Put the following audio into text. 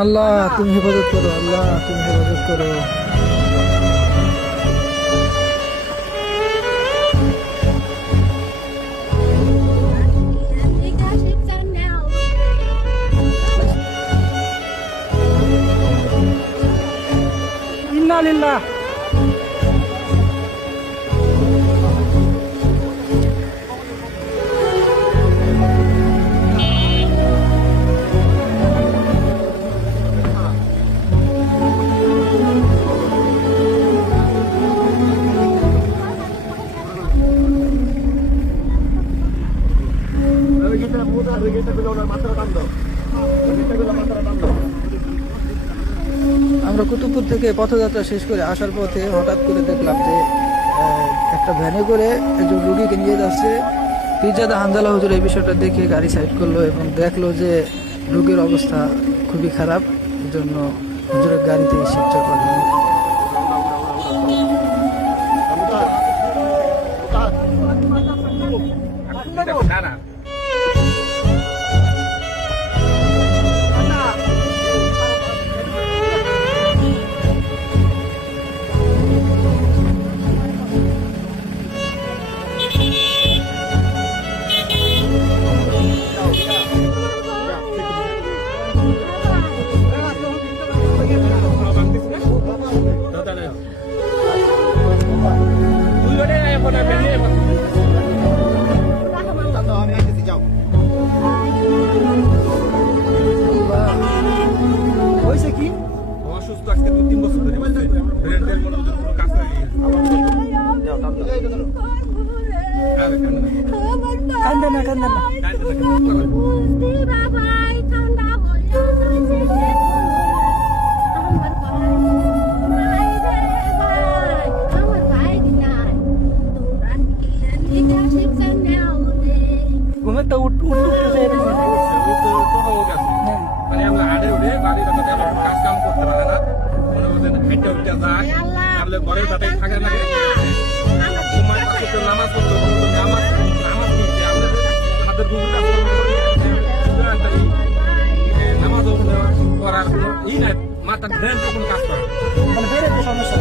আল্লাহ তুমি হেফাজত করো, আল্লাহ তুমি হেফাজত করো। ইন্না লিল্লাহ। আমরা কুতুবপুর থেকে পথযাত্রা শেষ করে আসার পথে হঠাৎ করে দেখলাম যে একটা ভ্যানে করে একজন রুগীকে নিয়ে যাচ্ছে। পীরজাদা হানজালা হুজুর এই বিষয়টা দেখে গাড়ি সাইড করলো এবং দেখলো যে রোগীর অবস্থা খুবই খারাপ, এই জন্য হুজুরের গাড়িতে শিফট করলো। অসুস্থ আজকে 2-3 বছর ধরে ব্রেনের মনে হচ্ছে কোনো কাজ করে কান্দে না কান্দে না। ঘুমে তো উঠতেছে মানে আমরা আড়ে উঠে বাড়ির কাজ কাম করতে পারে না, মনে হচ্ছে হেঁটে উঠে যায় তাহলে ঘরে যাতে থাকে না। সময় পাশে তো নামাজ পড়তে নামাজ পড়তে আমাদের নামাজ করার কোনো ই নাই, মাথা ব্রেন কোনো কাজ করে সমস্যা।